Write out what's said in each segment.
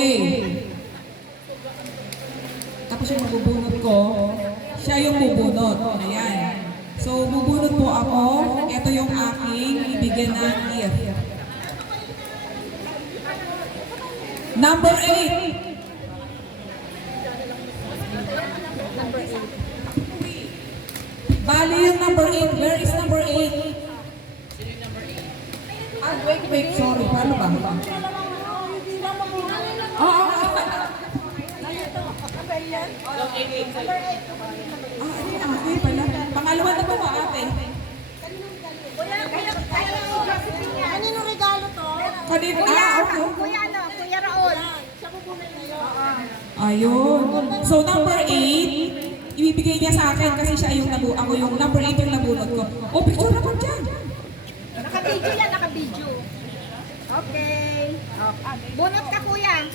Okay. Tapos yung mabubunot ko, siya yung bubunot. Ayan. So, bubunot po ako. Ito yung aking ibigyan ng gift. Number 8. Bali yung number 8. Where is number 8? Ah, wait. Sorry. Paano ba? Oo. Okay pala. Pangalawa na po ba ate? Kaninong regalo to? Kanina. Okay. Kuya Kuya Raul. Ayun. So number 8, ibibigay niya sa akin kasi siya yung ako yung number 8 yung nabunot ko. Oh, picture ako dyan. Naka-video yan, naka-video. Okay. Bunot ka kuya.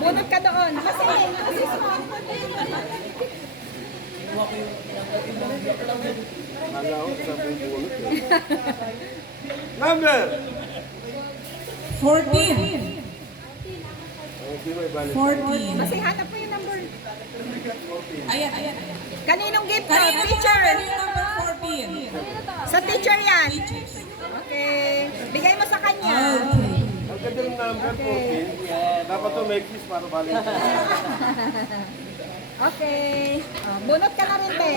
Bunot ka doon. Kasi Number! 14. 14. Kasi hanap po yung number. Ayan. Kaninong gift to? Kanina Teacher. yung number 14. Sa teacher yan. Teachers. Okay. Bigay mo sa kanya. Okay. Ang ganda ng number 14. Dapat to make this para balik. Okay. Bunot ka na rin, te.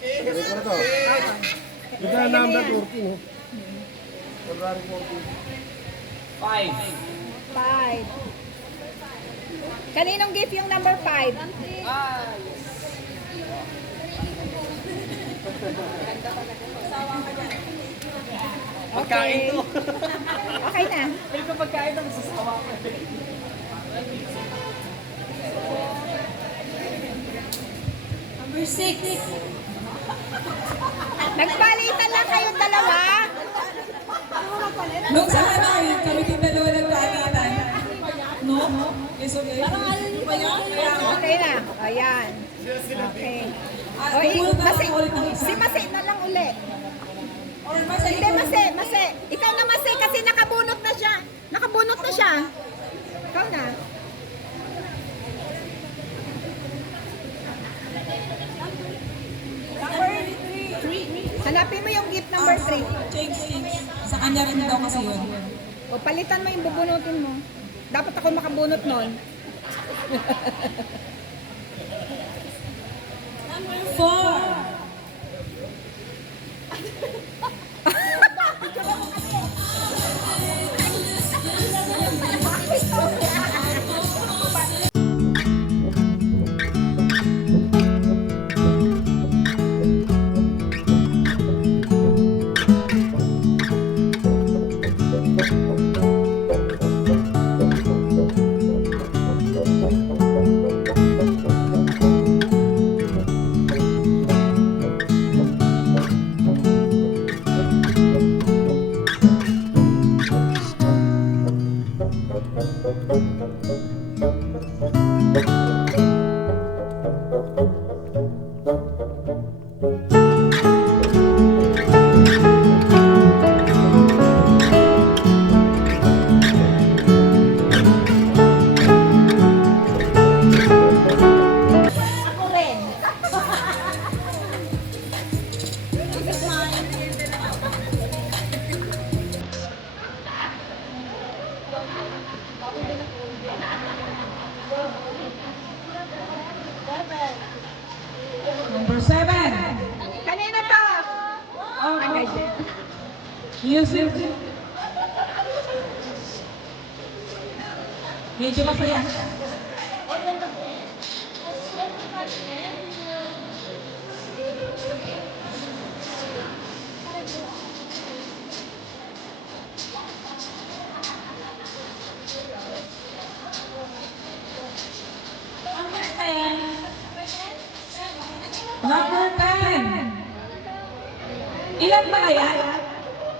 Ito na to. Ito na number 14. February 14. 5. Kaninong gift yung number 5? Pagkain to. Okay na. Pili ko pagkain to, masasawa ko. Number 6. Nagpalitan lang kayong dalawa. Nung sa kami din dalawa nagpalitan. No? Yes, okay. Okay na. Ayan. Okay. Ah, O, bubunot na Masi, ako ulit ng isa. si Masi na lang uli. Or mas Hindi, Masi. Ikaw na, Masi, kasi nakabunot na siya. Nakabunot na siya. Ikaw na. Number 3. Hanapin mo yung gift number 3. Change. Sa kanya rin daw kasi yun. O, palitan mo yung bubunutin mo. Dapat ako makabunot nun. Number 4. Ako rin. Number 7. Kanina to? Okay. Music. Medyo masaya. Number 10. Ilan ba kaya?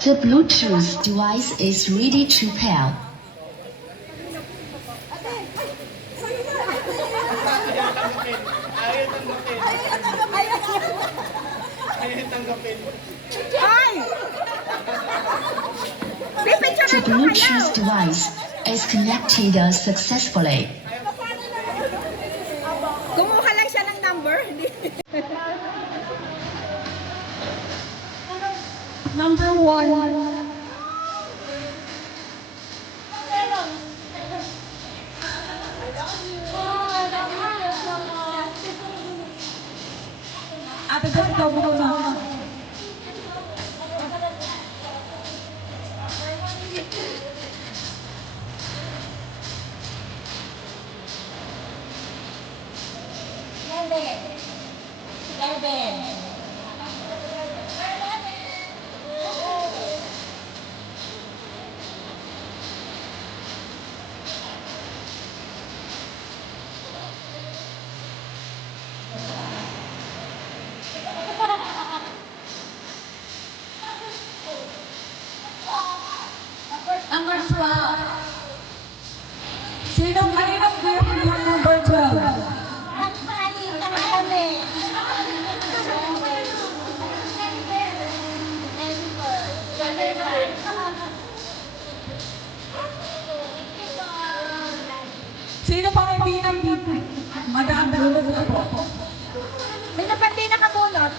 The Bluetooth device is ready to pair. Ay! Pipicture The The Bluetooth device is connected successfully. Kumuha lang siya ng number. Number 1. Ate, kasi daw mo na. Number 12. Sino kaninang group yung number 12? Sino pa hindi ng Madam Bunot na po? Sino pa hindi nakabunot?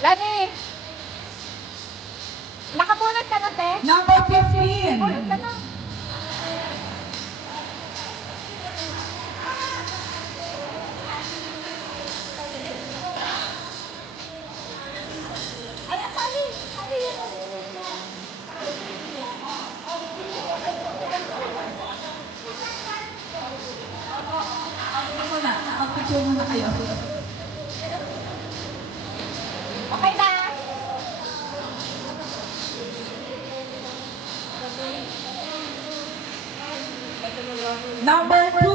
Lani! Nakabunot ka na, te? Number 15. Bunot ka na. Ay, asali! Ako na, nakapicture muna kayo. Okay na! Number 2.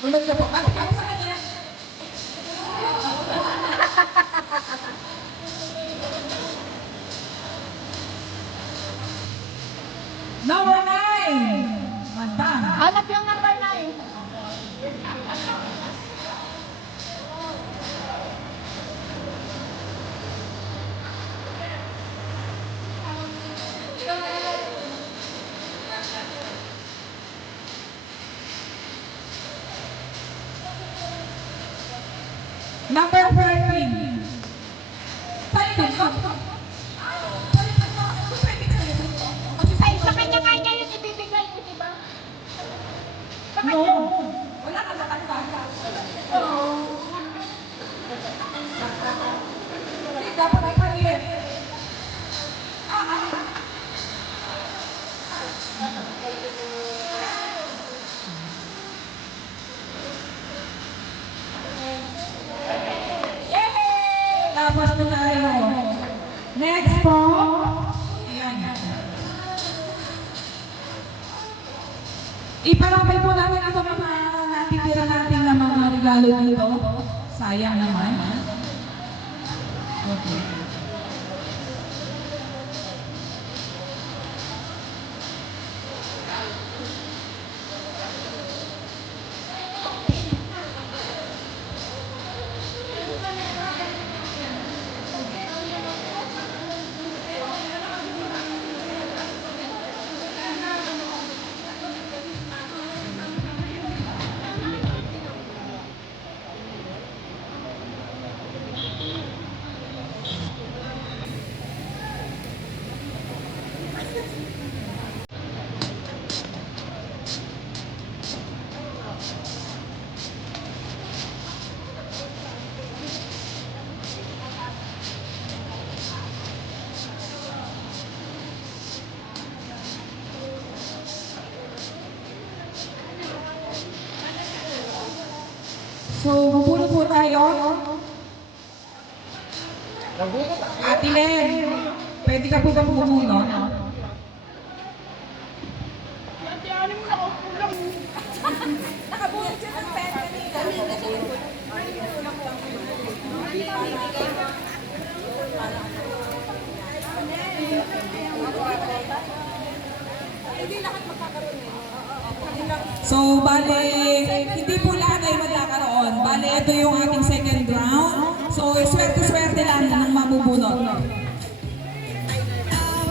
Bunot na po. Bakit ako sa kanya? Number 9. Madam. Hanap yung number 9. Number 13. Pwede ka? Ay, sa kanya nga niya yun ibibigay mo, di ba? Sa No. kanya. Wala ka sa kanta. Hindi, dapat ay palit. Yay! Tapos na tayo. Next po. Ayan. Iparapay po namin ito mga natitira natin na mga regalo dito. Sayang naman. Okay. So, bubunot po tayo. Ate Len, pwede ka po ba bumunot? Nakabunot siya ng pen kanina. So, bale, hindi po lahat ay magkakaroon. Bale, ito yung ating second round. So, swerte-swerte lang ng mabubunot.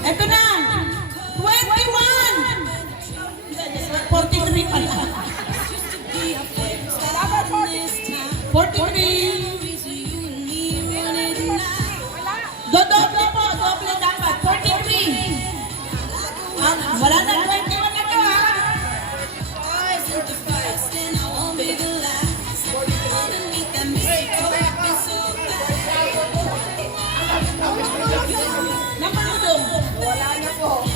Ito na! 21! 43 pala. 43. Dodoble po, doble dapat. 43. Wala na 21 na to ha. Namanudong. Wala na po.